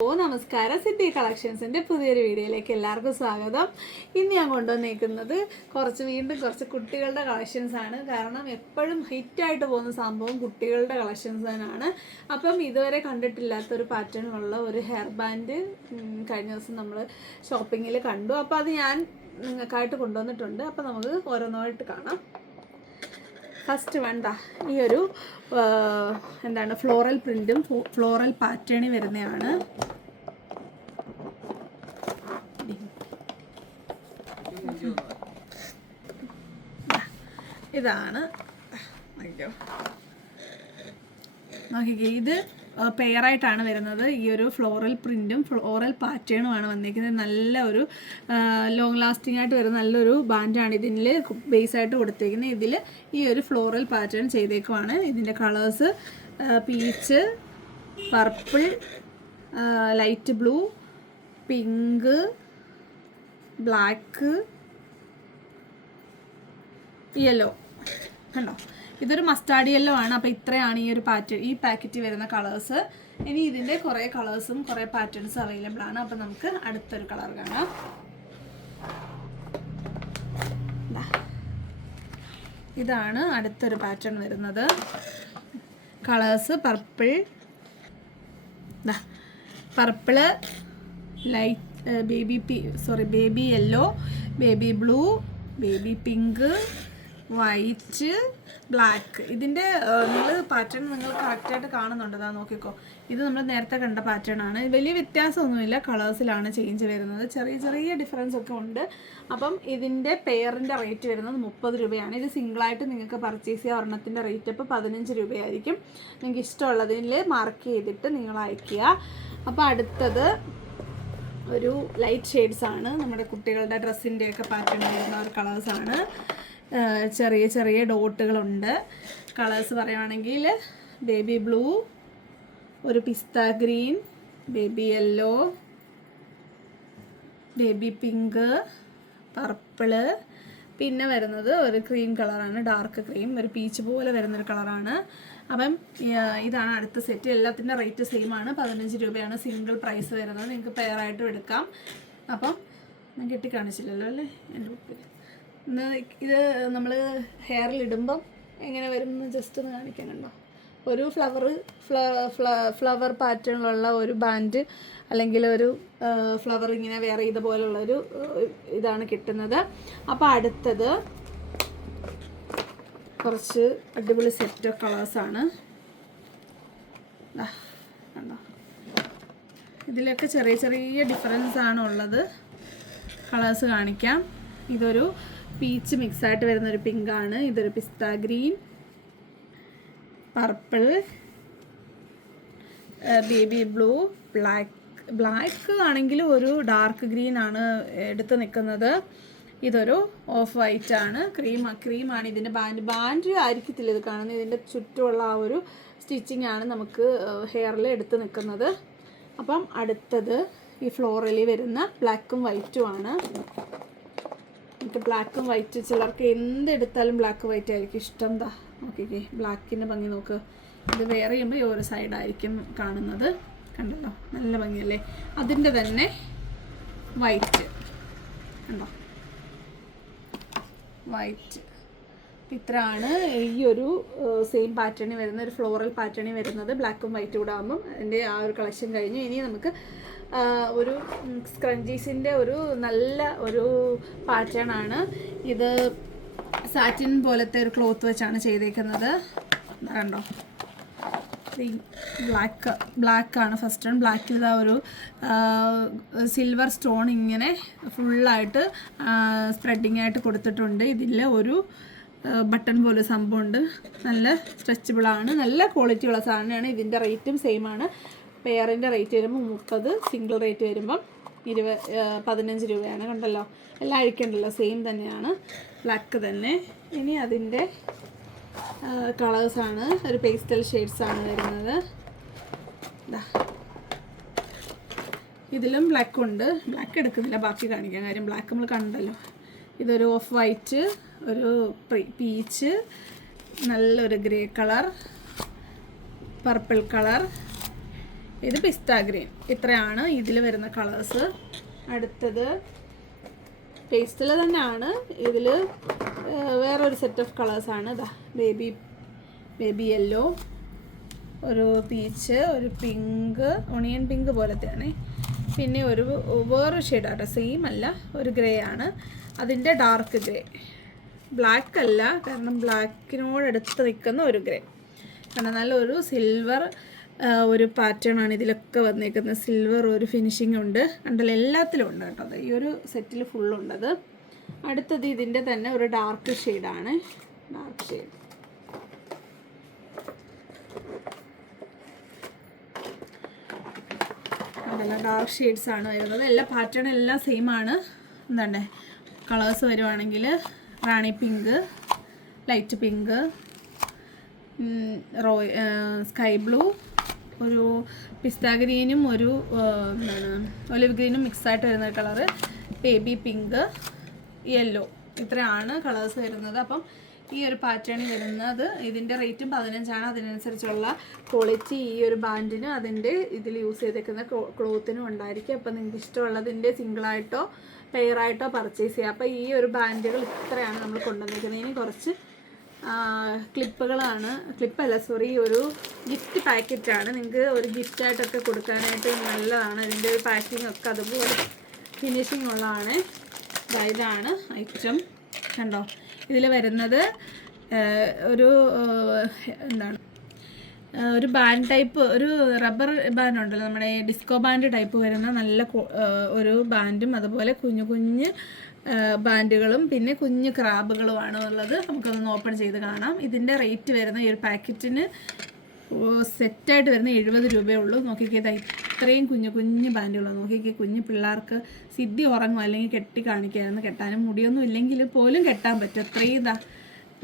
നമസ്കാരം, സിറ്റി കളക്ഷൻസിൻ്റെ പുതിയൊരു വീഡിയോയിലേക്ക് എല്ലാവർക്കും സ്വാഗതം. ഇന്ന് ഞാൻ കൊണ്ടുവന്നേക്കുന്നത് കുറച്ച് കുട്ടികളുടെ കളക്ഷൻസാണ്. കാരണം എപ്പോഴും ഹിറ്റായിട്ട് പോകുന്ന സംഭവം കുട്ടികളുടെ കളക്ഷൻസ് തന്നെയാണ്. അപ്പം ഇതുവരെ കണ്ടിട്ടില്ലാത്തൊരു പാറ്റേണിലുള്ള ഒരു ഹെയർ ബാൻഡ് കഴിഞ്ഞ ദിവസം നമ്മൾ ഷോപ്പിങ്ങിൽ കണ്ടു. അപ്പോൾ അത് ഞാൻ നിങ്ങൾക്കായിട്ട് കൊണ്ടുവന്നിട്ടുണ്ട്. അപ്പോൾ നമുക്ക് ഓരോന്നായിട്ട് കാണാം. ഫസ്റ്റ് വേണ്ട ഈ ഒരു ഫ്ലോറൽ പ്രിൻറ്റും ഫ്ലോറൽ പാറ്റേണിൽ വരുന്നതാണ്. ഇതാണ് നോക്കിക്കേ, ഇത് പെയറായിട്ടാണ് വരുന്നത്. ഈ ഒരു ഫ്ലോറൽ പ്രിൻറ്റും ഫ്ലോറൽ പാറ്റേണുമാണ് വന്നിരിക്കുന്നത്. നല്ല ഒരു ലോങ് ലാസ്റ്റിംഗ് ആയിട്ട് വരുന്ന നല്ലൊരു ബാൻഡാണ് ഇതിൽ ബേസായിട്ട് കൊടുത്തിരിക്കുന്നത്. ഇതിൽ ഈ ഒരു ഫ്ലോറൽ പാറ്റേൺ ചെയ്തേക്കുവാണ്. ഇതിൻ്റെ colours peach, purple, light blue, pink, black, yellow. കണ്ടോ, ഇതൊരു മസ്റ്റാർഡ് യെല്ലോ ആണ്. അപ്പോൾ ഇത്രയാണ് ഈ പാക്കറ്റിൽ വരുന്ന കളേഴ്സ്. ഇനി ഇതിൻ്റെ കുറേ കളേഴ്സും കുറേ പാറ്റേൺസും അവൈലബിൾ ആണ്. അപ്പോൾ നമുക്ക് അടുത്തൊരു കളർ കാണാം. ഇതാണ് അടുത്തൊരു പാറ്റേൺ വരുന്നത്. Colours purple, light baby yellow, baby blue, baby pink, white, black. ഇതിൻ്റെ പാറ്റേൺ നിങ്ങൾ കറക്റ്റായിട്ട് കാണുന്നുണ്ട്. അതാ നോക്കിക്കോ, ഇത് നമ്മൾ നേരത്തെ കണ്ട പാറ്റേൺ ആണ്. വലിയ വ്യത്യാസമൊന്നുമില്ല, കളേഴ്സിലാണ് ചേഞ്ച് വരുന്നത്. ചെറിയ ഡിഫറൻസ് ഒക്കെ ഉണ്ട്. അപ്പം ഇതിൻ്റെ പെയറിൻ്റെ റേറ്റ് വരുന്നത് 30 രൂപയാണ്. ഇത് സിംഗിളായിട്ട് നിങ്ങൾക്ക് പർച്ചേസ് ചെയ്യുക. ഒരെണ്ണത്തിൻ്റെ റേറ്റ് അപ്പോൾ 15 രൂപയായിരിക്കും. നിങ്ങൾക്ക് ഇഷ്ടമുള്ളതിൽ മാർക്ക് ചെയ്തിട്ട് നിങ്ങൾ അയയ്ക്കുക. അപ്പോൾ അടുത്തത് ഒരു ലൈറ്റ് ഷെയ്ഡ്സ് ആണ്. നമ്മുടെ കുട്ടികളുടെ ഡ്രസ്സിൻ്റെയൊക്കെ പാറ്റേൺ വരുന്ന ഒരു കളേഴ്സാണ്. ചെറിയ ഡോട്ടുകളുണ്ട്. കളേഴ്സ് പറയുകയാണെങ്കിൽ ബേബി ബ്ലൂ, ഒരു pista green, baby yellow, baby pink, purple, പിന്നെ വരുന്നത് ഒരു ക്രീം കളറാണ്, ഡാർക്ക് ക്രീം, ഒരു പീച്ച് പോലെ വരുന്നൊരു കളറാണ്. അപ്പം ഇതാണ് അടുത്ത സെറ്റ്. എല്ലാത്തിൻ്റെ റേറ്റ് സെയിം ആണ്, 15 രൂപയാണ് സിംഗിൾ പ്രൈസ് വരുന്നത്. നിങ്ങൾക്ക് പെയറായിട്ടും എടുക്കാം. അപ്പം ഞാൻ കെട്ടി കാണിച്ചില്ലല്ലോ അല്ലേ എൻ്റെ ബുക്കിൽ. ഇത് നമ്മൾ ഹെയറിലിടുമ്പം എങ്ങനെ വരും എന്ന് ജസ്റ്റ് ഒന്ന് കാണിക്കാൻ. കണ്ടോ, ഒരു ഫ്ലവർ പാറ്റേണിലുള്ള ഒരു ബാൻഡ് അല്ലെങ്കിൽ ഒരു ഫ്ലവർ ഇങ്ങനെ വേറെ ഇതുപോലുള്ളൊരു ഇതാണ് കിട്ടുന്നത്. അപ്പോൾ അടുത്തത് കുറച്ച് അടിപൊളി സെറ്റ് ഓഫ് കളേഴ്സാണ്. കണ്ടോ, ഇതിലൊക്കെ ചെറിയ ഡിഫറൻസ് ആണ് ഉള്ളത്. കളേഴ്സ് കാണിക്കാം. ഇതൊരു പീച്ച് മിക്സായിട്ട് വരുന്നൊരു പിങ്കാണ്. ഇതൊരു pista green, purple, baby blue, black ആണെങ്കിൽ ഒരു ഡാർക്ക് ഗ്രീൻ ആണ് എടുത്ത് നിൽക്കുന്നത്. ഇതൊരു ഓഫ് വൈറ്റ് ആണ്. ക്രീമാണ് ഇതിൻ്റെ ബാൻഡ് ആയിരിക്കത്തില്ല ഇത് കാണുന്നത്. ഇതിൻ്റെ ചുറ്റുമുള്ള ആ ഒരു സ്റ്റിച്ചിങ് ആണ് നമുക്ക് ഹെയറിൽ എടുത്ത് നിൽക്കുന്നത്. അപ്പം അടുത്തത് ഈ ഫ്ലോറലിൽ വരുന്ന ബ്ലാക്കും വൈറ്റും ആണ്. നമുക്ക് ബ്ലാക്കും വൈറ്റ്, ചിലർക്ക് എന്തെടുത്താലും ബ്ലാക്ക് വൈറ്റ് ആയിരിക്കും ഇഷ്ടം. നോക്കിക്കേ, ബ്ലാക്കിൻ്റെ ഭംഗി നോക്ക്. ഇത് വേറെ ചെയ്യുമ്പോൾ ഈ ഒരു സൈഡായിരിക്കും കാണുന്നത്. കണ്ടല്ലോ, നല്ല ഭംഗിയല്ലേ. അതിൻ്റെ തന്നെ വൈറ്റ് കണ്ടോ, വൈറ്റ്. ഇത്രയാണ് ഈ ഒരു സെയിം പാറ്റേണിൽ വരുന്ന ഒരു ഫ്ലോറൽ പാറ്റേണിൽ വരുന്നത്. ബ്ലാക്കും വൈറ്റും കൂടെ ആകുമ്പം അതിൻ്റെ ആ ഒരു കളക്ഷൻ കഴിഞ്ഞു. ഇനി നമുക്ക് ഒരു സ്ക്രഞ്ചീസിൻ്റെ ഒരു നല്ല ഒരു പാറ്റേൺ ആണ്. ഇത് സാറ്റിൻ പോലത്തെ ഒരു ക്ലോത്ത് വെച്ചാണ് ചെയ്തേക്കുന്നത്. കണ്ടോ, ബ്ലാക്കാണ് ഫസ്റ്റ് വൺ. ബ്ലാക്കിൽ ഇതാ ഒരു സിൽവർ സ്റ്റോൺ ഇങ്ങനെ ഫുള്ളായിട്ട് സ്പ്രെഡിങ് ആയിട്ട് കൊടുത്തിട്ടുണ്ട്. ഇതിൽ ഒരു ബട്ടൺ പോലെ സംഭവമുണ്ട്. നല്ല സ്ട്രെച്ചബിളാണ്, നല്ല ക്വാളിറ്റിയുള്ള സാധനമാണ്. ഇതിൻ്റെ റേറ്റും സെയിം ആണ്. പെയറിൻ്റെ റേറ്റ് വരുമ്പോൾ 30, സിംഗിൾ റേറ്റ് വരുമ്പം 15 രൂപയാണ്. കണ്ടല്ലോ, എല്ലാം അഴിക്കണ്ടല്ലോ, സെയിം തന്നെയാണ്, ബ്ലാക്ക് തന്നെ. ഇനി അതിൻ്റെ കളേഴ്സാണ് ഒരു പേസ്റ്റൽ ഷെയ്ഡ്സാണ് വരുന്നത്. ഇതിലും ബ്ലാക്ക് ഉണ്ട്. ബ്ലാക്ക് എടുക്കുന്നില്ല, ബാക്കി കാണിക്കാം. കാര്യം ബ്ലാക്ക് നമ്മൾ കണ്ടല്ലോ. ഇതൊരു ഓഫ് വൈറ്റ്, ഒരു പീച്ച്, നല്ലൊരു ഗ്രേ കളർ, പർപ്പിൾ കളർ, ഇത് പിസ്ത ഗ്രീൻ. ഇത്രയാണ് ഇതിൽ വരുന്ന കളേഴ്സ്. അടുത്തത് പേസ്റ്റൽ തന്നെയാണ്, ഇതിൽ വേറൊരു സെറ്റ് ഓഫ് കളേഴ്സാണ്. ഇതാ ബേബി യെല്ലോ, ഒരു പീച്ച്, ഒരു പിങ്ക്, ഒണിയൻ പിങ്ക് പോലത്തെയാണ്. പിന്നെ വേറൊരു ഷെയ്ഡാട്ടോ, സെയിം അല്ല, ഒരു ഗ്രേ ആണ്. അതിൻ്റെ ഡാർക്ക് ഗ്രേ, ബ്ലാക്ക് അല്ല, കാരണം ബ്ലാക്കിനോട് അടുത്ത് നിൽക്കുന്ന ഒരു ഗ്രേ. കാരണം നല്ലൊരു സിൽവർ ഒരു പാറ്റേൺ ആണ് ഇതിലൊക്കെ വന്നേക്കുന്നത്. സിൽവർ ഒരു ഫിനിഷിംഗ് ഉണ്ട്, കണ്ടല്ലോ, എല്ലാത്തിലും ഉണ്ട് കേട്ടോ. അത് ഈ ഒരു സെറ്റിൽ ഫുള്ളുണ്ടത്. അടുത്തത് ഇതിൻ്റെ തന്നെ ഒരു ഡാർക്ക് ഷെയ്ഡാണ്. ഡാർക്ക് ഷെയ്ഡ് അതെല്ലാം ഡാർക്ക് ഷെയ്ഡ്സ് ആണ് വരുന്നത്. എല്ലാ പാറ്റേൺ എല്ലാം സെയിം ആണ്. എന്താണ്ടേ കളേഴ്സ് വരുവാണെങ്കിൽ rani pink, light pink, sky blue, ഒരു പിസ്ത ഗ്രീനും ഒരു ഒലിവ് ഗ്രീനും മിക്സായിട്ട് വരുന്ന കളറ്, ബേബി പിങ്ക്, യെല്ലോ. ഇത്രയാണ് കളേഴ്സ് വരുന്നത്. അപ്പം ഈ ഒരു പാറ്റേണിൽ വരുന്നത് ഇതിൻ്റെ റേറ്റും 15 അതിനനുസരിച്ചുള്ള ക്വാളിറ്റി ഈ ഒരു ബാൻഡിന് അതിൻ്റെ ഇതിൽ യൂസ് ചെയ്തേക്കുന്ന ക്ലോത്തിനും ഉണ്ടായിരിക്കും. അപ്പോൾ നിങ്ങൾക്ക് ഇഷ്ടമുള്ളതിൻ്റെ സിംഗിളായിട്ടോ പെയറായിട്ടോ പർച്ചേസ് ചെയ്യാം. അപ്പോൾ ഈ ഒരു ബാൻഡുകൾ ഇത്രയാണ് നമ്മൾ കൊണ്ടുവന്നിരിക്കുന്നത്. ഇനി കുറച്ച് ക്ലിപ്പുകളാണ്, ഒരു ഗിഫ്റ്റ് പാക്കറ്റാണ്. നിങ്ങൾക്ക് ഒരു ഗിഫ്റ്റായിട്ടൊക്കെ കൊടുക്കാനായിട്ട് നല്ലതാണ്. ഇതിൻ്റെ ഒരു പാക്കിംഗ് ഒക്കെ അതുപോലെ ഫിനിഷിംഗ് ഉള്ളതാണ്. ഇതാണ് ഐറ്റം, കണ്ടോ. ഇതിൽ വരുന്നത് ഒരു ബാൻഡ് ടൈപ്പ്, ഒരു റബ്ബർ ബാൻഡ് ഉണ്ടല്ലോ, നമ്മുടെ ഡിസ്കോ ബാൻഡ് ടൈപ്പ് വരുന്ന നല്ല ഒരു ബാൻഡും അതുപോലെ കുഞ്ഞു കുഞ്ഞ് ബാൻഡുകളും പിന്നെ കുഞ്ഞു ക്രാബുകളുമാണ് ഉള്ളത്. നമുക്കതൊന്ന് ഓപ്പൺ ചെയ്ത് കാണാം. ഇതിൻ്റെ റേറ്റ് വരുന്ന ഈ ഒരു പാക്കറ്റിന് സെറ്റായിട്ട് വരുന്ന 70 രൂപയേ ഉള്ളൂ. നോക്കിക്കേ, ഇത്രയും കുഞ്ഞു കുഞ്ഞു ബാൻഡുകളാണ്. നോക്കിക്കേ, കുഞ്ഞു പിള്ളേർക്ക് സിദ്ധി ഉറങ്ങും അല്ലെങ്കിൽ കെട്ടി കാണിക്കായിരുന്നു. കെട്ടാനും മുടിയൊന്നും ഇല്ലെങ്കിൽ പോലും കെട്ടാൻ പറ്റും. അത്രയും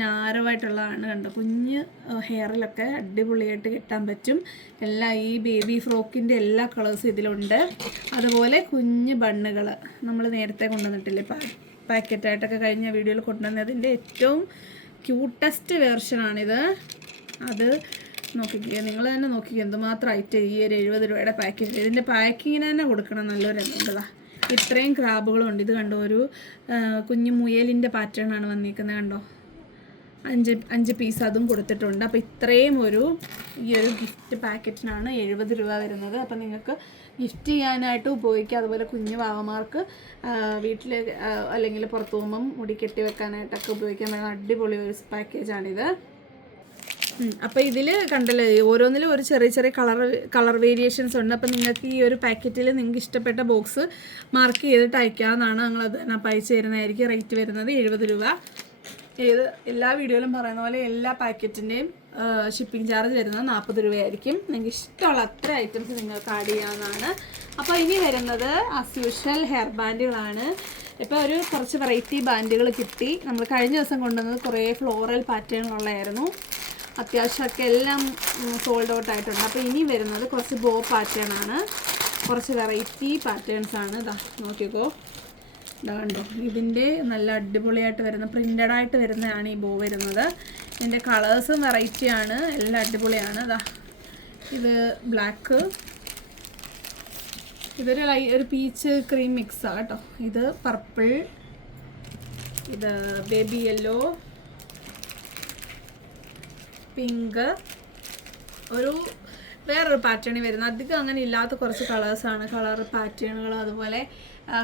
നാരമായിട്ടുള്ളതാണ്. കണ്ടോ, കുഞ്ഞ് ഹെയറിലൊക്കെ അടിപൊളിയായിട്ട് കെട്ടാൻ പറ്റും. എല്ലാ ഈ ബേബി ഫ്രോക്കിൻ്റെ എല്ലാ കളേഴ്സും ഇതിലുണ്ട്. അതുപോലെ കുഞ്ഞ് ബണ്ണുകൾ നമ്മൾ നേരത്തെ കൊണ്ടുവന്നിട്ടില്ലേ പാക്കറ്റായിട്ടൊക്കെ കഴിഞ്ഞ വീഡിയോയിൽ കൊണ്ടുവന്നതിൻ്റെ ഏറ്റവും ക്യൂട്ടസ്റ്റ് വേർഷനാണിത്. അത് നോക്കിക്കുക, നിങ്ങൾ തന്നെ നോക്കിക്കുക എന്തുമാത്രം ഐറ്റം ഈ ഒരു 70 രൂപയുടെ പാക്കേജ്. ഇതിൻ്റെ പാക്കിങ്ങിന് തന്നെ കൊടുക്കണം നല്ലൊരു എമൗണ്ട്. ഇത്രയും ക്രാബുകളുണ്ട്. ഇത് കണ്ടോ, ഒരു കുഞ്ഞു മുയലിൻ്റെ പാറ്റേൺ ആണ് വന്നിരിക്കുന്നത്. കണ്ടോ, 5 പീസ് അതും കൊടുത്തിട്ടുണ്ട്. അപ്പോൾ ഇത്രയും ഈ ഒരു ഗിഫ്റ്റ് പാക്കറ്റിനാണ് 70 രൂപ വരുന്നത്. അപ്പോൾ നിങ്ങൾക്ക് ഗിഫ്റ്റ് ചെയ്യാനായിട്ട് ഉപയോഗിക്കുക. അതുപോലെ കുഞ്ഞു വാവമാർക്ക് വീട്ടിൽ അല്ലെങ്കിൽ പുറത്തു പോകുമ്പം മുടി കെട്ടി വെക്കാനായിട്ടൊക്കെ ഉപയോഗിക്കാൻ പറ്റുന്ന അടിപൊളി ഒരു പാക്കേജാണിത്. അപ്പോൾ ഇതിൽ കണ്ടല്ലോ, ഓരോന്നിലും ഒരു ചെറിയ ചെറിയ കളർ വേരിയേഷൻസ് ഉണ്ട്. അപ്പോൾ നിങ്ങൾക്ക് ഈ ഒരു പാക്കറ്റിൽ നിങ്ങൾക്ക് ഇഷ്ടപ്പെട്ട ബോക്സ് മാർക്ക് ചെയ്തിട്ട് അയക്കാവുന്നതാണ്. ഞങ്ങളത് അപ്പോൾ അയച്ചു തരുന്നതായിരിക്കും. റേറ്റ് വരുന്നത് 70 രൂപ. എല്ലാ വീഡിയോയിലും പറയുന്ന പോലെ എല്ലാ പാക്കറ്റിൻ്റെയും ഷിപ്പിംഗ് ചാർജ് വരുന്നത് 40 രൂപയായിരിക്കും. നിങ്ങൾക്ക് ഇഷ്ടമുള്ള അത്ര ഐറ്റംസ് നിങ്ങൾക്ക് ആഡ് ചെയ്യാവുന്നതാണ്. അപ്പോൾ ഇനി വരുന്നത് ആസ് യൂഷ്വൽ ഹെയർ ബാൻഡുകളാണ്. ഇപ്പോൾ കുറച്ച് വെറൈറ്റി ബാൻഡുകൾ കിട്ടി. നമ്മൾ കഴിഞ്ഞ ദിവസം കൊണ്ടുവന്നത് കുറേ ഫ്ലോറൽ പാറ്റേണുള്ളതായിരുന്നു. അത്യാവശ്യമൊക്കെ എല്ലാം സോൾഡ് ഔട്ട് ആയിട്ടുണ്ട്. അപ്പോൾ ഇനി വരുന്നത് കുറച്ച് ബോ പാറ്റേൺ ആണ്, കുറച്ച് വെറൈറ്റി പാറ്റേൺസാണ്. ഇതാ നോക്കിക്കോ, കണ്ടോ, ഇതിൻ്റെ നല്ല അടിപൊളിയായിട്ട് വരുന്ന പ്രിൻ്റഡായിട്ട് വരുന്നതാണ് ഈ ബോ വരുന്നത്. ഇതിൻ്റെ കളേഴ്സും വെറൈറ്റിയാണ്, എല്ലാം അടിപൊളിയാണ്. ഇതാ ഇത് ബ്ലാക്ക്, ഒരു പീച്ച് ക്രീം മിക്സാണ് കേട്ടോ. ഇത് പർപ്പിൾ, ഇത് ബേബി യെല്ലോ, പിങ്ക്, വേറൊരു പാറ്റേണിൽ വരുന്ന അധികം അങ്ങനെ ഇല്ലാത്ത കുറച്ച് കളേഴ്സാണ്. കളർ പാറ്റേണുകൾ അതുപോലെ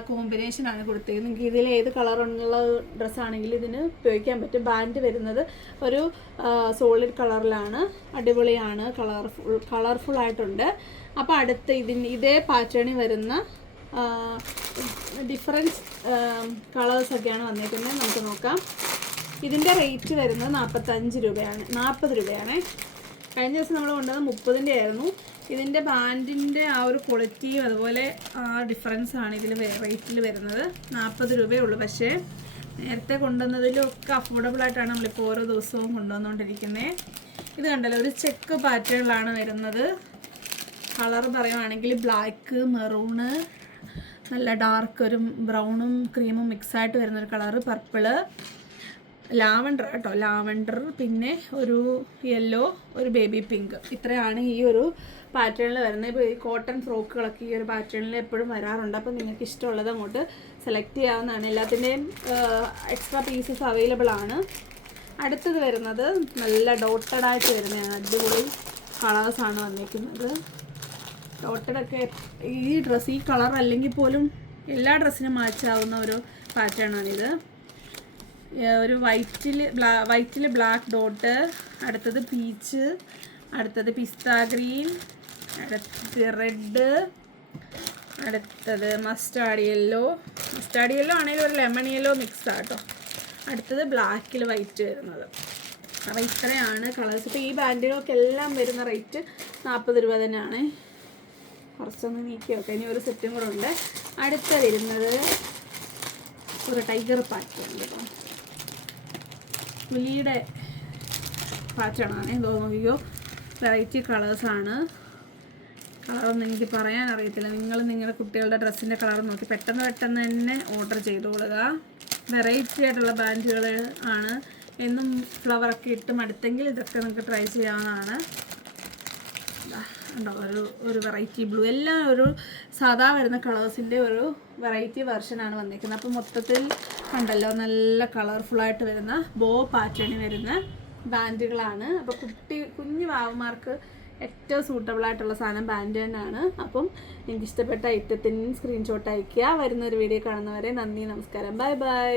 കോമ്പിനേഷനാണ് കൊടുത്തിരിക്കുന്നത്. നിങ്ങൾക്ക് ഇതിൽ ഏത് കളറുള്ള ഡ്രസ്സാണെങ്കിലും ഇതിന് ഉപയോഗിക്കാൻ പറ്റും. ബാൻഡ് വരുന്നത് ഒരു സോളിഡ് കളറിലാണ്, അടിപൊളിയാണ്, കളർഫുൾ ആയിട്ടുണ്ട്. അപ്പോൾ അടുത്ത് ഇതേ പാറ്റേണിൽ വരുന്ന ഡിഫറൻറ്റ് കളേഴ്സൊക്കെയാണ് വന്നിരിക്കുന്നത്. നമുക്ക് നോക്കാം. ഇതിൻ്റെ റേറ്റ് വരുന്നത് 40 രൂപയാണ്. കഴിഞ്ഞ ദിവസം നമ്മൾ കൊണ്ടുവന്നത് 30 ആയിരുന്നു. ഇതിൻ്റെ ബാൻഡിൻ്റെ ആ ഒരു ക്വാളിറ്റിയും അതുപോലെ ആ ഡിഫറൻസാണ് ഇതിൽ റേറ്റിൽ വരുന്നത്. 40 രൂപയേ ഉള്ളൂ. പക്ഷേ നേരത്തെ കൊണ്ടുവന്നതിലൊക്കെ അഫോർഡബിളായിട്ടാണ് നമ്മളിപ്പോൾ ഓരോ ദിവസവും കൊണ്ടുവന്നുകൊണ്ടിരിക്കുന്നത്. ഇത് കണ്ടല്ലോ, ഒരു ചെക്ക് പാറ്റേണിലാണ് വരുന്നത്. കളർ പറയുവാണെങ്കിൽ ബ്ലാക്ക്, മെറൂണ്, നല്ല ഡാർക്ക് ഒരു ബ്രൗണും ക്രീമും മിക്സായിട്ട് വരുന്നൊരു കളറ്, പർപ്പിള്, ലാവൻഡർ കേട്ടോ, ലാവൻഡർ, പിന്നെ ഒരു യെല്ലോ, ഒരു ബേബി പിങ്ക്. ഇത്രയാണ് ഈ ഒരു പാറ്റേണിൽ വരുന്നത്. ഇപ്പോൾ ഈ കോട്ടൺ ഫ്രോക്കുകളൊക്കെ ഈ ഒരു പാറ്റേണിൽ എപ്പോഴും വരാറുണ്ട്. അപ്പോൾ നിങ്ങൾക്ക് ഇഷ്ടമുള്ളത് അങ്ങോട്ട് സെലക്ട് ചെയ്യാവുന്നതാണ്. എല്ലാത്തിൻ്റെയും എക്സ്ട്രാ പീസസ് അവൈലബിൾ ആണ്. അടുത്തത് വരുന്നത് നല്ല ഡോട്ടഡ് ആയിട്ട് വരുന്നതാണ്. അടിപൊളി കളേഴ്സാണ് വന്നിരിക്കുന്നത്. ഡോട്ടഡൊക്കെ ഈ ഡ്രസ്സ് ഈ കളർ അല്ലെങ്കിൽ പോലും എല്ലാ ഡ്രസ്സിനും മാച്ചാവുന്ന ഒരു പാറ്റേണാണിത്. ഒരു വൈറ്റിൽ ബ്ലാക്ക് ഡോട്ട്, അടുത്തത് പീച്ച്, അടുത്തത് പിസ്ത ഗ്രീൻ, അടുത്തത് റെഡ്, അടുത്തത് മസ്റ്റാർഡ് യെല്ലോ ആണെങ്കിൽ ഒരു ലെമൺ യെല്ലോ മിക്സ് ആട്ടോ. അടുത്തത് ബ്ലാക്കിൽ വൈറ്റ് വരുന്നത്. അപ്പോൾ ഇത്രയാണ് കളേഴ്സ്. ഇപ്പോൾ ഈ ബാൻഡുകൾക്കെല്ലാം വരുന്ന റേറ്റ് 40 രൂപ തന്നെയാണ്. കുറച്ചൊന്ന് നീക്കി വെക്കാം. ഇനി ഒരു സെറ്റും കൂടെ ഉണ്ട്. അടുത്ത വരുന്നത് ഒരു ടൈഗർ പാറ്റേൺ കേട്ടോ. പുലിയുടെ പാറ്റേണാണ്. എന്തോ നോക്കിയോ, വെറൈറ്റി കളേഴ്സാണ്. കളറൊന്നും എനിക്ക് പറയാൻ അറിയത്തില്ല. നിങ്ങൾ നിങ്ങളുടെ കുട്ടികളുടെ ഡ്രസ്സിൻ്റെ കളർ നോക്കി പെട്ടെന്ന് തന്നെ ഓർഡർ ചെയ്തോളുക. വെറൈറ്റി ആയിട്ടുള്ള ബാൻഡുകൾ ആണ്. എന്നും ഫ്ലവറൊക്കെ ഇട്ട് മടുത്തെങ്കിൽ ഇതൊക്കെ നിങ്ങൾക്ക് ട്രൈ ചെയ്യാവുന്നതാണ്. ഉണ്ടോ ഒരു വെറൈറ്റി ബ്ലൂ, എല്ലാം ഒരു സാധാ വരുന്ന കളേഴ്സിൻ്റെ ഒരു വെറൈറ്റി വെർഷനാണ് വന്നിരിക്കുന്നത്. അപ്പോൾ മൊത്തത്തിൽ കണ്ടല്ലോ നല്ല കളർഫുള്ളായിട്ട് വരുന്ന ബോ പാറ്റേണിൽ വരുന്ന ബാൻഡുകളാണ്. അപ്പോൾ കുഞ്ഞു വാവന്മാർക്ക് ഏറ്റവും സൂട്ടബിളായിട്ടുള്ള സാധനം ബാൻഡ് തന്നെയാണ്. അപ്പം എനിക്ക് ഇഷ്ടപ്പെട്ട ഐറ്റത്തിന് സ്ക്രീൻഷോട്ട് അയയ്ക്കുക. വരുന്നൊരു വീഡിയോ കാണുന്നവരെ നന്ദി, നമസ്കാരം, ബൈ ബൈ.